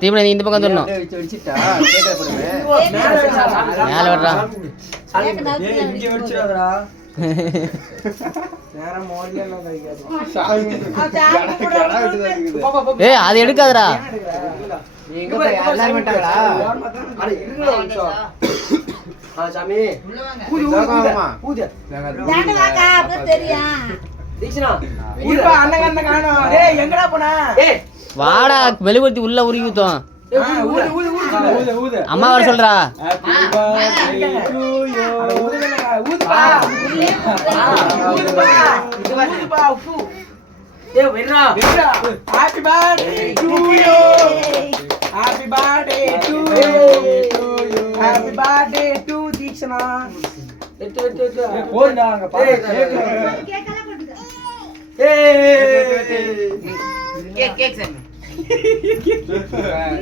தீபனை நீ இந்த பக்கம் வந்துடணும். மேல வர்றா. ஏய் அது எடுக்காதடா. வாடா வெளிவத்தி உள்ள உருகி ஊத்தும். அம்மா வர சொல்றா. Happy birthday to you. Happy birthday to you. Happy birthday to Deekshana. போடுங்க பாரு. கேக்கல போடுங்க. கேக் சாமி.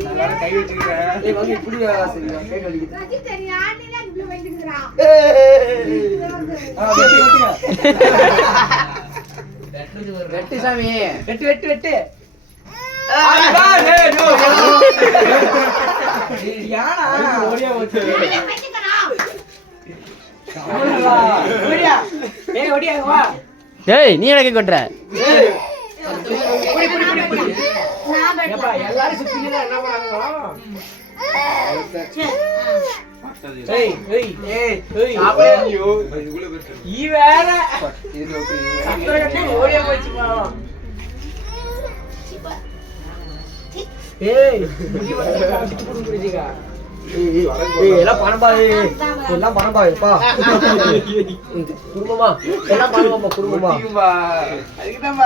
நல்லா கை வச்சிருக்க. ஏய் வாங்க இப்படி சரியா கேக் அடிக்குது. ராஜி தெரியா நீல இப்படி வைக்குதுடா. வெட்டு சாமி. வெட்டு. யானா ஓடியா போச்சு. ஓடியா வா. டேய் நீ என்ன கேக் வெட்ற? எல்லாரும் சுத்தினா என்ன பண்றாங்க? ஏய் ஏய் ஏய் ஏய் ஐயோ ஈ வேற சக்கரகட்டி ஓடியா போச்சு பாவம். ஏய் நீ வந்து குடுக்குறீங்க. ஏய் எல்லாம் பணம் பாப்பா குடும்பமா எல்லாம் பணம் பாப்பா குடும்பமா அதுக்கு தான்